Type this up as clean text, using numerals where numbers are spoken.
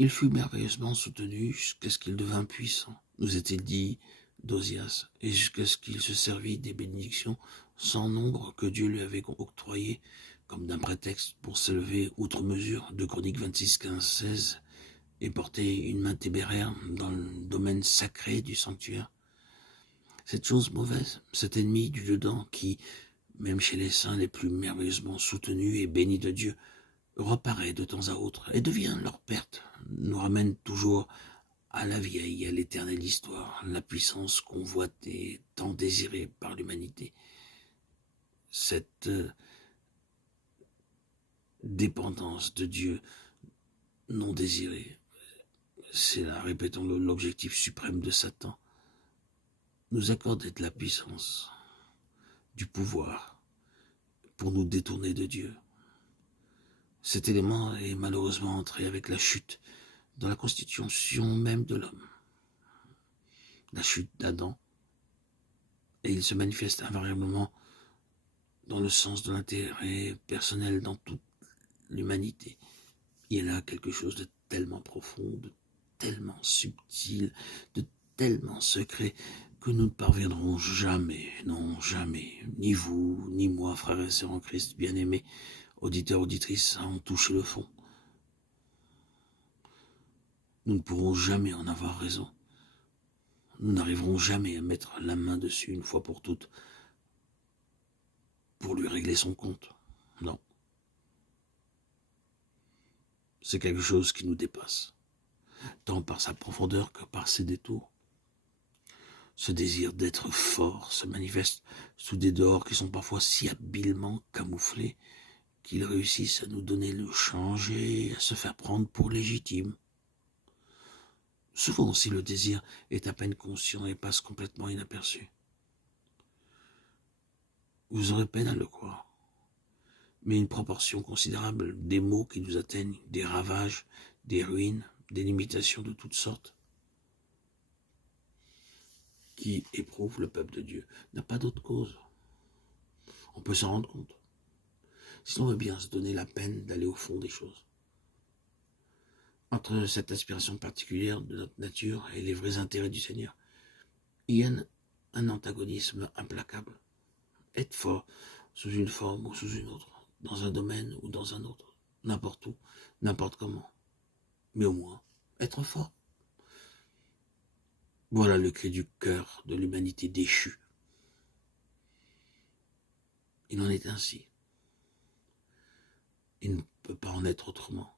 Il fut merveilleusement soutenu jusqu'à ce qu'il devint puissant, nous est-il dit d'Osias, et jusqu'à ce qu'il se servit des bénédictions sans nombre que Dieu lui avait octroyées comme d'un prétexte pour s'élever outre mesure, de Chroniques 26, 15, 16, et porter une main téméraire dans le domaine sacré du sanctuaire. Cette chose mauvaise, cet ennemi du dedans qui, même chez les saints les plus merveilleusement soutenus et bénis de Dieu, reparaît de temps à autre et devient leur perte, nous ramène toujours à la vieille, à l'éternelle histoire, la puissance convoitée, tant désirée par l'humanité. Cette dépendance de Dieu non désirée, c'est là, répétons-le, l'objectif suprême de Satan, nous accorder de la puissance, du pouvoir, pour nous détourner de Dieu. Cet élément est malheureusement entré avec la chute dans la constitution même de l'homme, la chute d'Adam, et il se manifeste invariablement dans le sens de l'intérêt personnel dans toute l'humanité. Il y a là quelque chose de tellement profond, de tellement subtil, de tellement secret, que nous ne parviendrons jamais, non jamais, ni vous, ni moi, frères et sœurs en Christ, bien-aimés, auditeurs, auditrices, à en toucher le fond. Nous ne pourrons jamais en avoir raison. Nous n'arriverons jamais à mettre la main dessus une fois pour toutes, pour lui régler son compte. Non. C'est quelque chose qui nous dépasse, tant par sa profondeur que par ses détours. Ce désir d'être fort se manifeste sous des dehors qui sont parfois si habilement camouflés qu'ils réussissent à nous donner le change et à se faire prendre pour légitimes. Souvent aussi le désir est à peine conscient et passe complètement inaperçu. Vous aurez peine à le croire, mais une proportion considérable des maux qui nous atteignent, des ravages, des ruines, des limitations de toutes sortes, qui éprouve le peuple de Dieu, n'a pas d'autre cause. On peut s'en rendre compte. Si l'on veut bien se donner la peine d'aller au fond des choses. Entre cette aspiration particulière de notre nature et les vrais intérêts du Seigneur, il y a un antagonisme implacable. Être fort sous une forme ou sous une autre, dans un domaine ou dans un autre, n'importe où, n'importe comment. Mais au moins, être fort. Voilà le cri du cœur de l'humanité déchue. Il en est ainsi. Il ne peut pas en être autrement.